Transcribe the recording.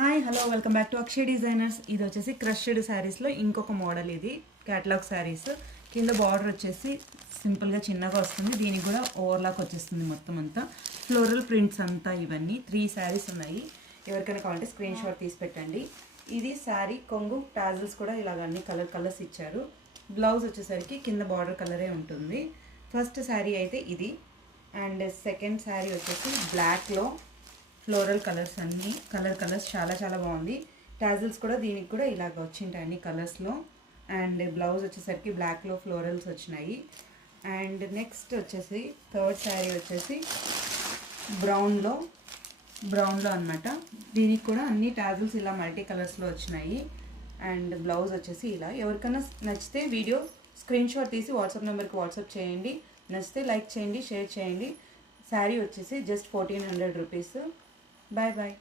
Hi hello welcome back to Akshay designers. ఇది వచ్చేసి crushed శారీస్లో ఇంకొక మోడల్. ఇది క్యాటలాగ్ శారీస్. కింద బార్డర్ వచ్చేసి సింపుల్గా చిన్నగా వస్తుంది. దీనికి కూడా ఓవర్లాక్ వచ్చేస్తుంది. మొత్తం అంతా ఫ్లోరల్ ప్రింట్స్ అంతా. ఇవన్నీ 3 శారీస్ ఉన్నాయి. ఎవరికైనా కావాలంటే స్క్రీన్ షాట్ తీసి పెట్టండి. ఇది శారీ కొంగు టాజిల్స్ కూడా ఇలాగ అన్ని కలర్స్ ఇచ్చారు. బ్లౌజ్ వచ్చేసరికి కింద బార్డర్ కలరే ఉంటుంది. ఫస్ట్ శారీ అయితే ఇది, అండ్ సెకండ్ శారీ వచ్చేసి బ్లాక్లో ఫ్లోరల్ కలర్స్, అన్ని కలర్స్ చాలా చాలా బాగుంది. టాజిల్స్ కూడా దీనికి కూడా ఇలాగ వచ్చింటాయి అన్ని కలర్స్లో. అండ్ బ్లౌజ్ వచ్చేసరికి బ్లాక్లో ఫ్లోరల్స్ వచ్చినాయి. అండ్ నెక్స్ట్ వచ్చేసి థర్డ్ శారీ వచ్చేసి బ్రౌన్లో అనమాట. దీనికి కూడా అన్ని టాజిల్స్ ఇలా మల్టీ కలర్స్లో వచ్చినాయి. అండ్ బ్లౌజ్ వచ్చేసి ఇలా. ఎవరికైనా నచ్చితే వీడియో స్క్రీన్ షాట్ తీసి వాట్సాప్ నెంబర్కి వాట్సాప్ చేయండి. నచ్చితే లైక్ చేయండి, షేర్ చేయండి. శారీ వచ్చేసి జస్ట్ 1400 రూపీస్. Bye bye.